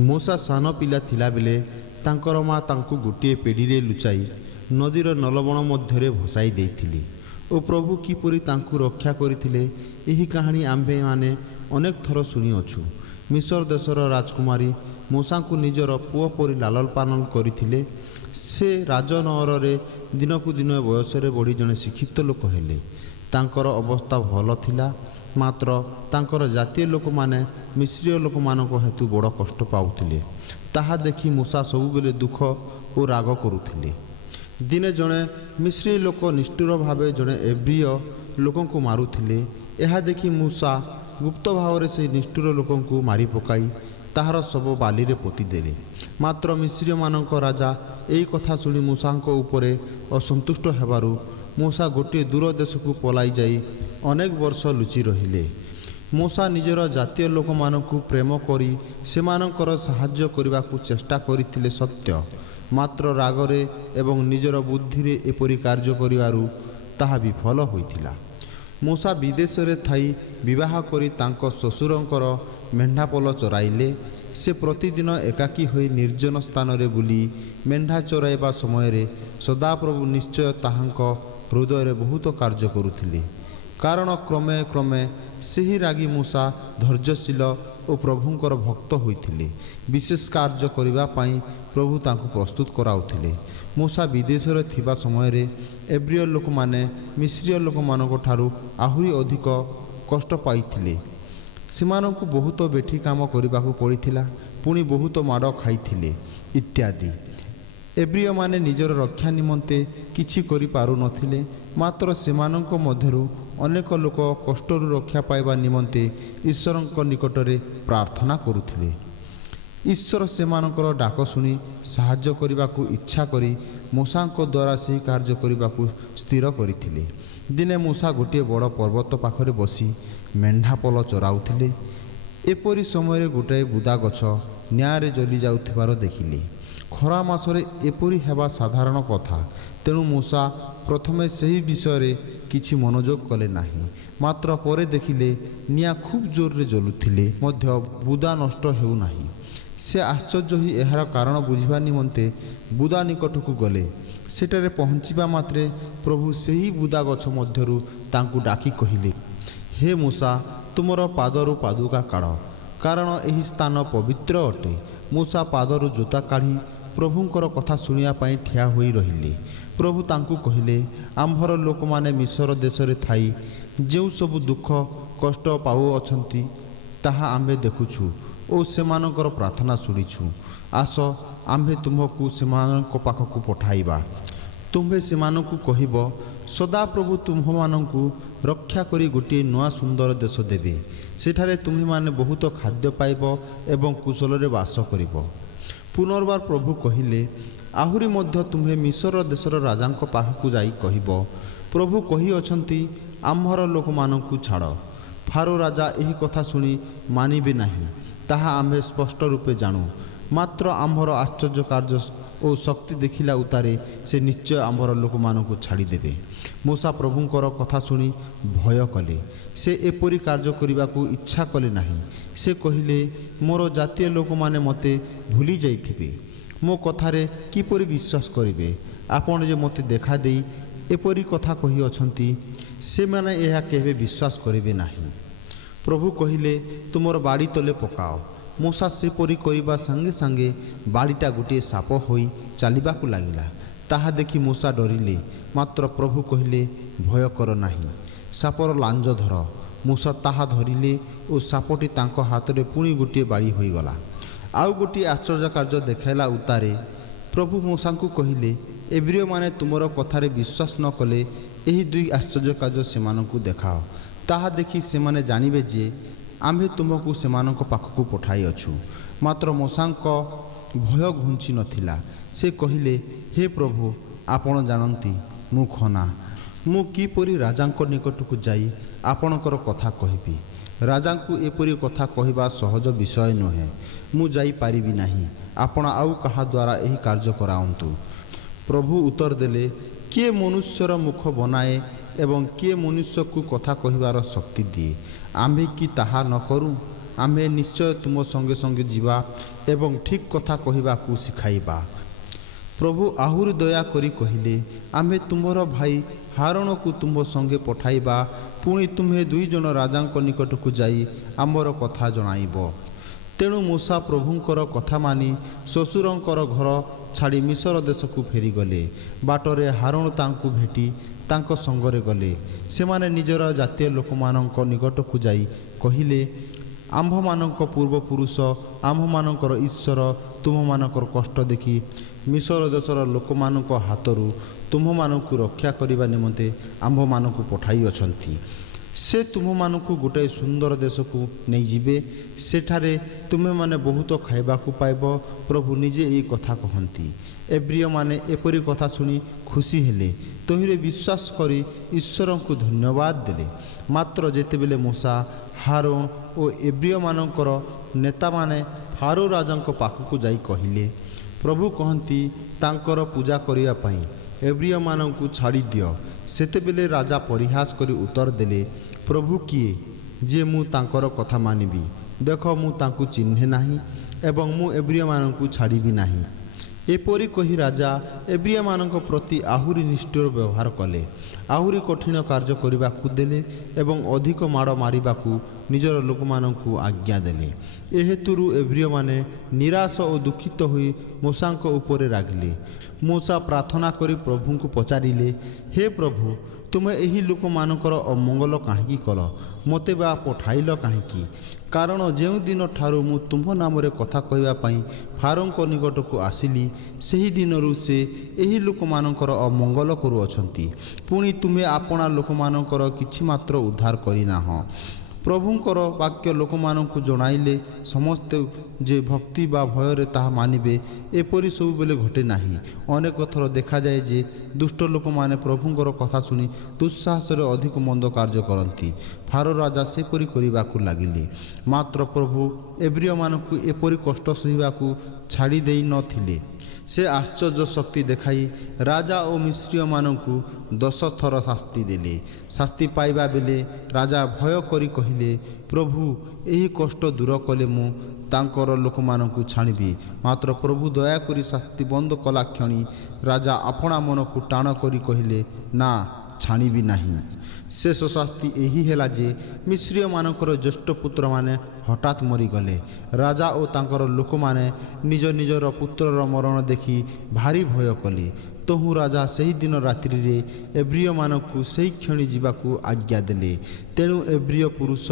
मूसा सान पिला थिला बेले तांकर माँ तांकु गोटे पेढ़ी लुचाई नदीर नलबण मध्य भसाई देइथिले ओ प्रभु किपरि तांकु रक्षा करथिले एही कहानी आम्भे माने अनेक थर शुणिअछु। मिस्र देशर राजकुमारी मूसा को निजर पुओ परि लालन पालन करथिले। से राजनगरे दिनकु दिन बयसरे बढ़ी जड़े शिक्षित लोक हेले। तांकर अवस्था भल थिला, मात्र तांकर जातीय लोक माने मिश्रीय लोक मानक हेतु बड़ कष्ट पाउथिले। ताहा देखि मूसा सबुबेले दुख और राग करुथिले। दिने जड़े मिश्री लोक निष्ठुर भावे जड़े एब्रिय लोक मारुथिले। यह देखि मूसा गुप्त भाव से निष्ठुर लोक मारि पकाई ताहार सब बाली रे पोती देले। मात्र मिश्रीय मानक राजा एई कथा शुणी मूसांक उपरे असंतुष्ट हेबारु मूसा गोटे दूर देश को पलाई जाई अनेक वर्ष लुचि रहिले। मूसा निजर जातीय लोक मानकु प्रेम करी सेमानकर सहाय्य करने को चेष्टा करथिले सत्य, मात्र रागरे एवं निजर बुद्धि रे एपरी कार्य करिवारु ताहा विफल होइथिला। मूसा विदेश रे थाई विवाह करी तांको ससुरंकर मेंढापल चराइले। से प्रतिदिन एकाकी होई निर्जन स्थान रे बुली मेंढा चराइबा समय रे सदाप्रभु निश्चय ताहांक हृदय रे बहुत कार्य करुथिले। कारण क्रमे क्रमे सेही रागी मूसा धैर्यशील और प्रभुंकर भक्त होइथिले। विशेष कार्य करिबा पई प्रभु तांको प्रस्तुत कराउथिले। मूसा विदेश रे थिबा समय रे एब्रिय लोक माने मिश्रीय लोक मानक ठारू आहुरी अधिक कष्ट पाइथिले। सेमानंकु बहुत बेठी काम करिबाकू पड़िथिला, पुणी बहुत माड़ खाइथिले इत्यादि। एब्रिय माने निजर रक्षा निमंते किछि करि पारु नथिले, मात्र सेमानंक मध्यरु अनेक लोक कष्टरु रक्षा पाइबा निमंते ईश्वरंक निकटरे प्रार्थना करुथिले। ईश्वर सेमानकर डाक शुणी साहाय्य करिबाकू इच्छा करी मूसांक द्वारा से कार्य करिबाकू स्थिर करथिले। दिने मूसा गोटे बड़ पर्वत पाखरे बसी मेंढापल चराउथिले। एपरी समय गोटाए बुदा गछ न्यारे जली जाउथिबार देखिले। खरा मासरे एपरी हेबा साधारण कथा, तेणु मूसा प्रथमे सही विषय रे किछि मनोयोग कले नाही, मात्र परे देखिले निया खूब जोर रे जलुथिले मध्य बुदा नष्ट हेउ नाही। से आश्चर्य ही एहार कारण बुझिबा निमंते बुदा निकटकू गले। सेटारे पहुँचीबा मात्रे प्रभु सही बुदा गछ मध्यरु तांकू डाकी कहिले, हे मूसा तुमर पादरु पादुका काढ़, कारण एही स्थान पवित्र अटे। मूसा पादरु जोता काढ़ी प्रभुंकर कथा शुणिया पाई ठिया होई रहिले। प्रभु तांकू कहिले, आम्भर लोक माने मिस्र देश रे थाई जेउ सब दुख कष्ट पाउ अछंती ताहा आम्भे देखुछु ओ सेमानकर प्रार्थना शुणिछु। आस आम्भे तुमको सेमानक पाखकू पठाइबा। तुम्भे सेमानकू कहिब, सदा प्रभु तुम्भमानंकू रक्षा करी गोटे नुआ सुंदर देश देवे। सेठारे तुम्हे माने बहुत खाद्य पाइब एवं कुशल रे वास करिब। पुनर्बार प्रभु कहिले, आहुरी मध्य तुम्हे मिस्र देशर राजांक पाखकू जाई कहिब, प्रभु कहि अछंती आम्भर लोक मानंकू छाड़। फारो राजा एही कथा शुणी मानिबे नाही, ताहा आम्भे स्पष्ट रूपे जाणु। मात्र आम्भर आश्चर्य कार्य और शक्ति देखिला उतारे से निश्चय आम्भर लोक मानंकू छाड़ी देबे। मूसा प्रभुंकर कथा शुणी भय कले। से एपरी कार्य करिबाकू इच्छा कले नाही। से कहिले, मोर जातीय लोक माने मते भूली जाइथिबे, मो कथारे किपरि विश्वास करिबे। आपण जे मते देखा देई एपरी कथा कहि अछंती, से माने एहा केबे विश्वास करिबे नाही। प्रभु कहिले, तुमर बाड़ी तले पकाओ। मूसा सेपरी करिबा संगे संगे बाड़ीटा गोटे साप होई चलिबाकू लागिला। ताहा देखि मूसा डरिले, मात्र प्रभु कहिले, भय कर नाही, सापर लांज धर। मूसा ताहा धरिले और सापटी तांको हाथ रे पुणी गोटे बाड़ी होई गला। आउ गोटे आश्चर्य कार्य देखाइला उतारे प्रभु मूसांकू कहिले, एब्रिय माने तुमर कथारे विश्वास न कले एही दुई आश्चर्य कार्य सेमानंकू देखाओ। ताहा देखि सेमाने जानिबे जे आम्भे तुमको सेमानंक पाखकू पठाई अछु। मात्र मूसांक भय घुंची नथिला। से कहिले, हे प्रभु आपण जानती मु खना, मु किपरि राजांक निकटकू जाई आपणकर कथा कहिबी। राजांकू एपरी कथा कहिबा सहज विषय नुहे। मु जाई पारिबी नाही, आपण आउ कहा द्वारा एही कार्य कराउंतु। प्रभु उत्तर देले, किए मनुष्यर मुख बनाए एवं किए मनुष्य को कथा कहिबार शक्ति दिए, आम्भे कि ताहा न करूँ। आम्भे निश्चय तुम संगे संगे जीवा एवं ठीक कथा कहवाकू शिखाइबा। प्रभु आहुरी दया करी कहिले, आम्भे तुमर भाई हारण को तुम संगे पठाइबा, पुणी तुम्हें 2 जन राजांक निकट को जाई आमर कथा जणाइब। तेणु मूसा प्रभुंकर कथा मानी शशुरंकर घर छाड़ी मिसर देश को फेरीगले। बाटरे हारण तांकु भेटी तांक संगरे गले। सेमाने निजर जातीय लोकमानंक निकट को जाई कहिले, आम्भमानंक पूर्वपुरुष आम्भमानंकर ईश्वर तुम्भमानंकर कष्ट देखि मिसर देशर लोकमानंक हातरू तुम्भमानंकु रक्षा करिबा निमंते आम्भमानंकु पठाई अछंती। से तुम्भमानंकु गोटे सुंदर देश को नहीं जिबे, सेठारे तुम्हें माने बहुत खाइबाकू पाइब। प्रभु निजे ये कथा कहती। एब्रिय माने एपरी कथा शुणी खुशी हेले, तहिरे विश्वास करी ईश्वर को धन्यवाद देले। मात्र जेतेबेले मूसा हारून और एब्रिय मानकर नेता माने फारो राजांक पाखकू जाई कहिले, प्रभु कहती तांकर पूजा करिया पई एब्रिय मानंकु छाड़ी दियो। सेतेबेले राजा परिहास करी उत्तर देले, प्रभु किए जे मु तांकर कथा मानिबी? देख मु तांकु चिन्हे नाही एवं मु एब्रिय मानंकु छाड़ीबी नाही। एपरी कही राजा एब्रिय मानंक प्रति आहुरी निष्ठुर व्यवहार कले, आहुरी कठिन कार्य करने देले एवं अधिक माड़ मारिबाकू निजर लोकमानंकु आज्ञा देले। एहेतुरु एब्रिय माने निराश और दुखित होई मूसांक उपरे रागिले। मूसा प्रार्थना करी प्रभुंकु पचारिले, हे प्रभु तुमे एही लोकमानंकर अमंगल काहेकि कल? मते बा पठाइल काहेकि? कारण जेउ दिन ठारू मु तुम नामरे कथा कहवा पई फारोंक निकट को आसिली, सेही दिनरु से एही लोकमानंकर अमंगल करू अछंती। पुणी तुमे आपणा लोकमानंकर किछि मात्र उद्धार करिनाह। प्रभुंकर वाक्य लोकमानंकु जणाइले समस्ते जे भक्ति बा भୟରେ ताहा मानिबे, एपरि सब बेले घटे नाही। अनेक थर देखा जाए जे दुष्ट लोक माने प्रभुंकर कथा शुणी दुस्साहसरे अधिक मंद कार्य करती। फारो राजा सेपरि करिबाकू लागिले। मात्र प्रभु एब्रिय मानकु एपरि कष्ट सहिबाकू छाड़ी देई नथिले। से आश्चर्य शक्ति देखाई राजा और मिस्रीय मानकु 10 थर शास्ति देले। शास्ति पाइबा बेले राजा भय करी कहिले, प्रभु यही कष्ट दूर कले मु तांकर लोक मानकु छाणीबी। मात्र प्रभु दया करी शास्ति बंद कला क्षणी राजा आपणा मन को टाण करी कहिले, ना छाणीबी नाही। शेष शास्ति यही हैला जे मिस्रीय मानकर ज्येष्ठ पुत्र माने हठात मरीगले। राजा और तांकर लोक माने निज निजर पुत्रर मरण देखि भारी भय कले। तहु राजा सही दिन रात्रि रे एब्रिय मानकु सही क्षणी जीवाकू आज्ञा देले। तेणु एब्रिय पुरुष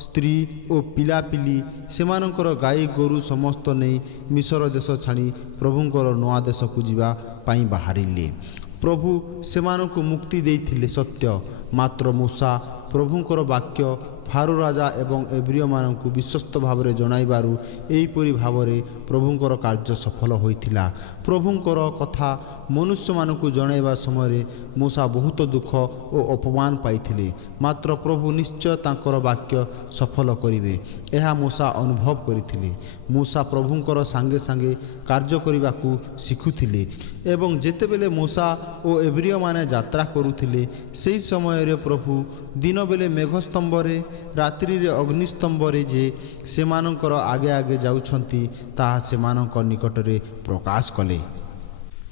स्त्री और पिलापिली सेमानकर गाई गोरु समस्त नहीं मिसर देश छाड़ी प्रभुंकर नुआ देश को जीवा पाई बाहरिले। प्रभु सेमानकु मुक्ति देइथिले सत्य, मात्र मूसा प्रभुंकर वाक्य फारो राजा एवं एब्रिय मानकु विश्वस्त भावरे जणाइबारु एहीपरि भावरे प्रभुंकर कार्य सफल होइथिला। प्रभुंकर कथा मनुष्य मानकु जणाइबा समय मूसा बहुत दुख और अपमान पाइथिले। मात्र प्रभु निश्चय तांकर वाक्य सफल करिवे, एहा मूसा अनुभव करिथिले। मूसा प्रभुंकर सांगे सांगे कार्य करिबाकू शिखुथिले एवं जेतेबेले मूसा और एब्रिय माने यात्रा करुथिले, सेही समय रे प्रभु दिन बेले मेघस्तंभरे रात्रि रे अग्निस्तंभरे जे सेमानकर आगे आगे जाउछंती ताहा सेमानक निकटरे प्रकाश कले।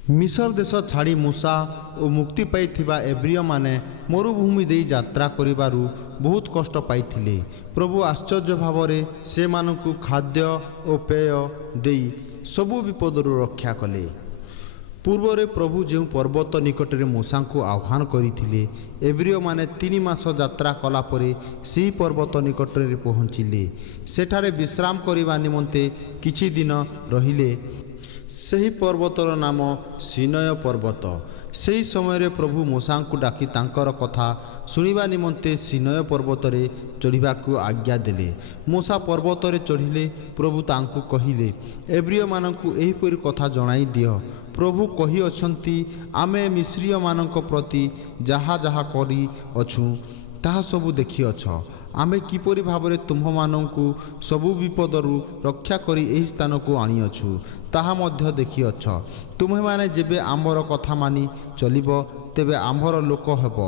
मिसर देश छाड़ी मूसा और मुक्ति पाइथिबा एब्रिय माने मरुभूमि दे यात्रा करिबारु बहुत कष्ट पाइथिले। प्रभु आश्चर्य भावरे सेमानकु खाद्य और पेय देई सबु विपदरु रक्षा कले। पूर्वरे प्रभु जो पर्वत निकटरे मूसा को आह्वान करथिले, एब्रिय माने 3 मास यात्रा कला परे सी पर्वत निकटरे पहुँचिले। सेठारे विश्राम करिबा निमंते किछि दिन रहिले। सही पर्वतर नाम सिनय पर्वत। सही समय प्रभु मूसा को डाकी तांकर कथा शुणिबा निमंते सिनय पर्वतरे चढ़िबाकू आज्ञा देले। मूसा पर्वतरे चढ़िले। प्रभु तांकु कहिले, एब्रिय मानकु एहीपरि कथा जणाई दियो। प्रभु कही अछंती, आमे मिस्रीय मानक प्रति जहा जहा करी अछु ताहा सबु देखि अछ। आमे किपरि भावरे तुम्ह मानकु सबु विपदरु रक्षा करी एही स्थान को आनी अछु ताहा मध्य देखि अछ। तुम्हे माने जेबे आम्भर कथा मानी चलिब तेबे आम्भर लोक हेब।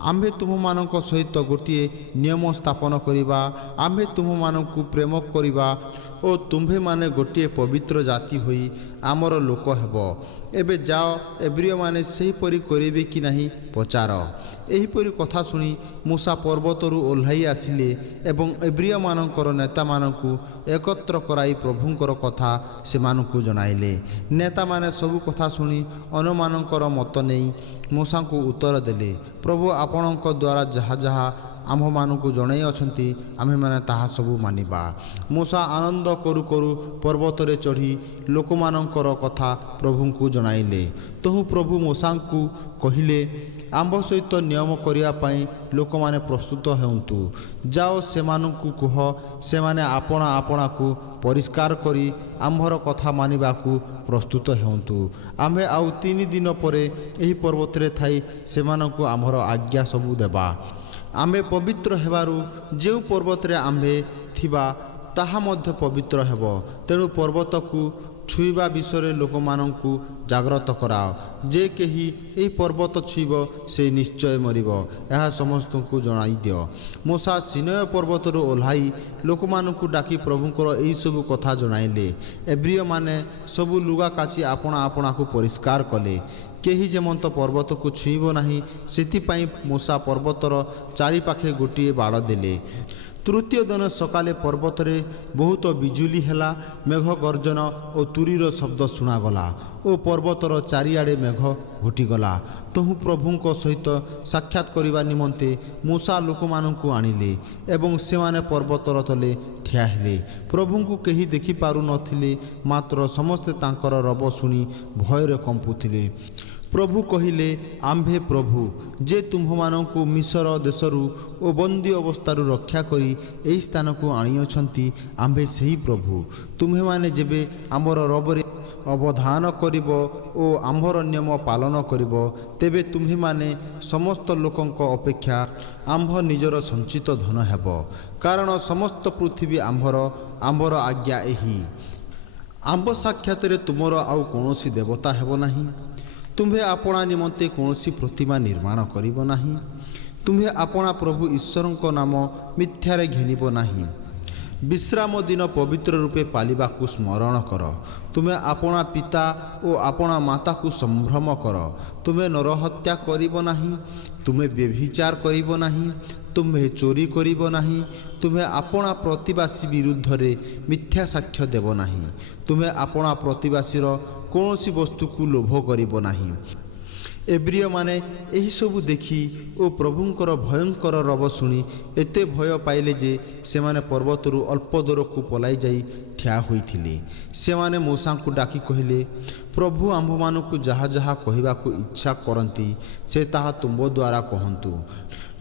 आम्भे तुमମାନଙ୍କ सहित गोटे नियम स्थापन करिबा, आम्भे तुमମାନଙ୍କୁ प्रेम करिबा ओ तुम्भे माने गोटे पवित्र जाति होई आमर लोक हेब। एबे जाओ एब्रिय माने सेहीपरि करिबे कि नाही पचार। एहीपरि कथा शुणी मूसा पर्वतरू ओह्लाई आसिले एवं एब्रिय मानकर नेता मानकु एकत्र कराई प्रभुंकर कथा सेमानकु जणाइले। नेता माने सबु कथा शुणी अनुमानकर मत नहीं मूसा को उत्तर देले, प्रभु आपणक द्वारा जहाँ जहाँ आम्भମାନଙ୍କୁ जणाई अछंती आम्भे माने ताहा सबु मानिबा। मूसा आनंद करू करू पर्वतरे चढ़ी लोकमानंकर कथा प्रभुंकु जणाइले। तहु प्रभु मूसांकु कहिले, आम्भ सहित नियम करिया पई लोकमाने प्रस्तुत हेउंतु। जाओ सेमानंकु कह, सेमाने आपणा आपणाकु परिष्कार करी आम्भर कथा मानिबाकु प्रस्तुत हेउंतु। आम्भे आउ 3 दिन परे एही पर्वतरे थाई सेमानंकु आम्भर आज्ञा सबु देबा। आम्भे पवित्र हेबारु जेउ पर्वतरे आम्भे थिबा ताहा मध्य पवित्र हेब। तेणु पर्वतकु छुईबा विषय लोकमानंकु जाग्रत कराओ। जे केही एही पर्वत छुईब से निश्चय मरिब, यह समस्तंकु जणाई दियो। मूसा सिनय पर्वतरू ओह्लाई लोकमानंकु डाकी प्रभुंकर एही सबु कथा जणाइले। एब्रिय माने सबु लुगा काची आपणा आपणाकु परिष्कार कले। केही जेमंत पर्वत को छुईब नाही सेतिपाई मूसा पर्वतर चारिपाखे गोटे बाड़ देले। तृतीय दिन सकाले पर्वतरे बहुत बिजुली हेला, मेघ गर्जन और तुरीर शब्द शुणागला और पर्वतर चारिआडे मेघ घुटिगला। तहु प्रभुंक सहित साक्षात करिबा निमंते मूसा लोकमानंकु आनिले एवं सेमाने पर्वतर तले ठिया हेले। प्रभुंकु केही देखि पारु नथिले, मात्र समस्ते तांकर रब शुणी भୟରେ कंपुथिले। प्रभु कहिले, आम्भे प्रभु जे तुम्भमानंकु मिस्र देशरू ओ बंदी अवस्थारू रक्षा करी एही स्थान को आनिअछंती, आम्भे सही प्रभु। तुम्हे माने जेबे आमर रबरे अवधान करिब ओ आम्भर नियम पालन करिब, तेबे तुम्हे माने समस्त लोकंक अपेक्षा आम्भ निजर संचित धन हेब। कारण समस्त पृथ्वी आम्भर आज्ञा एही। आम्भ साक्षातरे तुमर आउ कोनोसी देवता हेब नाही। तुम्हे आपणा निमंते कौनसी प्रतिमा निर्माण करिब नाही। तुम्हे आपणा प्रभु ईश्वरंक नाम मिथ्यारे घेनिब नाही। विश्राम दिन पवित्र रूपे पालिबाकु स्मरण कर। तुम्हे आपणा पिता और आपणा माता को संभ्रम कर। तुम्हे नरहत्या करिब नाही। तुम्हे व्यभिचार करिब नाही। तुम्हे चोरी करिब नाही। तुम्हे आपणा प्रतिवासी विरुद्ध रे मिथ्या साक्ष्य देव नाही। तुम्हे आपणा प्रतिवासीर कौनसी वस्तु को लोभ करिब नाही। एब्रिय माने एही सबु देखी ओ प्रभुंकर भयंकर रब शुणी एते भय पाइले जे सेमाने पर्वतरू अल्प दूर को पलाई जाई ठिया होइथिले। सेमाने मूसांकु डाकी कहिले, प्रभु आम्भमानकु जहा जहा कहिबाकु इच्छा करंती से ताहा तुंब द्वारा कहंतु,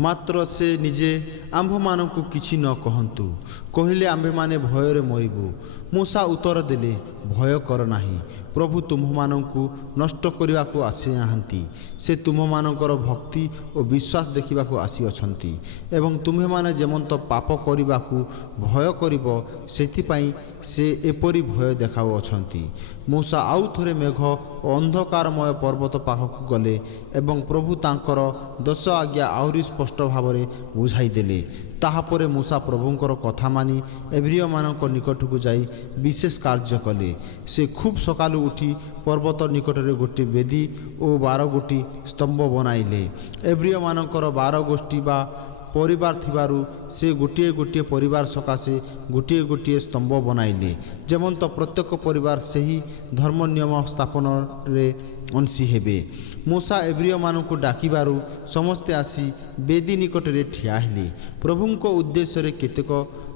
मात्र से निजे आम्भमानकु किछि न कहंतु। कहिले आम्भेमाने भୟରେ मरिबु। मूसा उत्तर देले, भय कर नाही। प्रभु तुम्भमानंकु नष्ट करिबाकु आसी नाहांती। से तुम्भमानंकर भक्ति और विश्वास देखिबाकु आसी अछंती एवं तुम्हेमाने जेमंत पाप करिबाकु भय करिब सेथिपाई से एपरि भय देखाउ अछंती। मूसा आउ थरे मेघ और अंधकारमय पर्वत पाखकु गले एवं प्रभु तांकर 10 आज्ञा आहुरी स्पष्ट भावरे बुझाई देले। ताहापरे मूसा प्रभुंकर कथा मानी एब्रिय मानक निकटकु जाई विशेष कार्य कले। से खूब सकालु उठी पर्वत निकटरे गोटे वेदी और 12 गोटी स्तंभ बनाइले। एब्रिय मानकर 12 गोष्ठी बा परिवार थिबारु से गोटे गोटे परिवार सकाशे गोटे गोटे स्तंभ बनाइले। जेमंत प्रत्येक परिवार सही धर्म नियम स्थापन रे अंशी हेबे। मूसा एब्रिय मानकु डाकिबारु समस्ते आसी वेदी निकटरे ठिया हेले। प्रभुंको उद्देश्य रे केतेक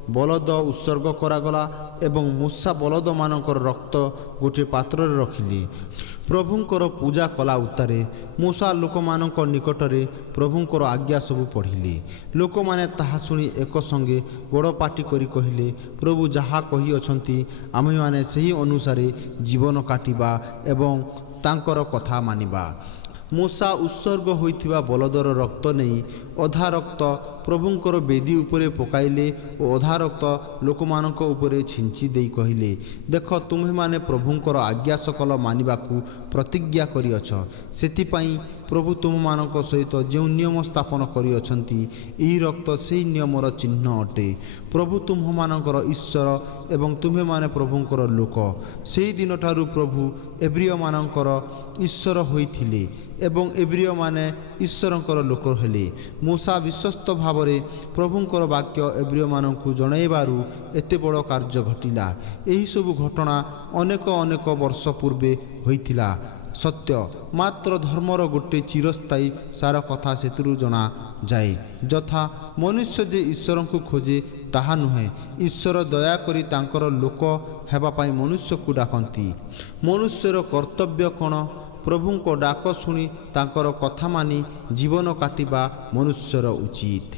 बलद उत्सर्ग करागला एवं मूसा बलद मानकर रक्त गोटे पात्र रखिले। प्रभुंकर पूजा कला उतारे मूसा लोक मानक निकटरे प्रभुंकर आज्ञा सबु पढ़िले। लोक माने ताहा सुनी एक संगे बड़ पाटी करी कहिले, प्रभु जहा कही अछंती आमे माने सही अनुसारे जीवन काटिबा एवं तांकर कथा मानिबा। मूसा उत्सर्ग होइथिबा बलदर रक्त नहीं अधा रक्त ପ୍ରଭୁଙ୍କର ବେଦୀ ଉପରେ ପକାଇଲେ ଓ ଅଧା ରକ୍ତ ଲୋକମାନଙ୍କ ଉପରେ ଛିଞ୍ଚି ଦେଇ କହିଲେ, ଦେଖ ତୁମ୍ଭେମାନେ ପ୍ରଭୁଙ୍କର ଆଜ୍ଞା ସକଲ ମାନିବାକୁ ପ୍ରତିଜ୍ଞା କରିଅଛ। ସେଥିପାଇଁ ପ୍ରଭୁ ତୁମମାନଙ୍କ ସହିତ ଯେଉଁ ନିୟମ ସ୍ଥାପନ କରିଅଛନ୍ତି, ଏହି ରକ୍ତ ସେହି ନିୟମର ଚିହ୍ନ ଅଟେ। ପ୍ରଭୁ ତୁମ୍ଭମାନଙ୍କର ଈଶ୍ୱର ଏବଂ ତୁମ୍ଭେମାନେ ପ୍ରଭୁଙ୍କର ଲୋକ। ସେହି ଦିନଠାରୁ ପ୍ରଭୁ ଏବ୍ରିୟମାନଙ୍କର ଈଶ୍ୱର ହୋଇଥିଲେ ଏବଂ ଏବ୍ରିୟମାନେ ଈଶ୍ୱରଙ୍କର ଲୋକ ହେଲେ। ମୂଷା ବିଶ୍ୱସ୍ତ ଭାବରେ ପ୍ରଭୁଙ୍କର ବାକ୍ୟ ଏବ୍ରିୟମାନଙ୍କୁ ଜଣାଇବାରୁ ଏତେ ବଡ଼ କାର୍ଯ୍ୟ ଘଟିଲା। ଏହିସବୁ ଘଟଣା ଅନେକ ବର୍ଷ ପୂର୍ବେ ହୋଇଥିଲା ସତ୍ୟ, ମାତ୍ର ଧର୍ମର ଗୋଟିଏ ଚିରସ୍ଥାୟୀ ସାର କଥା ସେଥିରୁ ଜଣାଯାଏ, ଯଥା ମନୁଷ୍ୟ ଯେ ଈଶ୍ୱରଙ୍କୁ ଖୋଜେ ତାହା ନୁହେଁ, ଈଶ୍ୱର ଦୟାକରି ତାଙ୍କର ଲୋକ ହେବା ପାଇଁ ମନୁଷ୍ୟକୁ ଡାକନ୍ତି। ମନୁଷ୍ୟର କର୍ତ୍ତବ୍ୟ କ'ଣ? ପ୍ରଭୁଙ୍କ ଡାକ ଶୁଣି ତାଙ୍କର କଥା ମାନି ଜୀବନ କାଟିବା ମନୁଷ୍ୟର ଉଚିତ।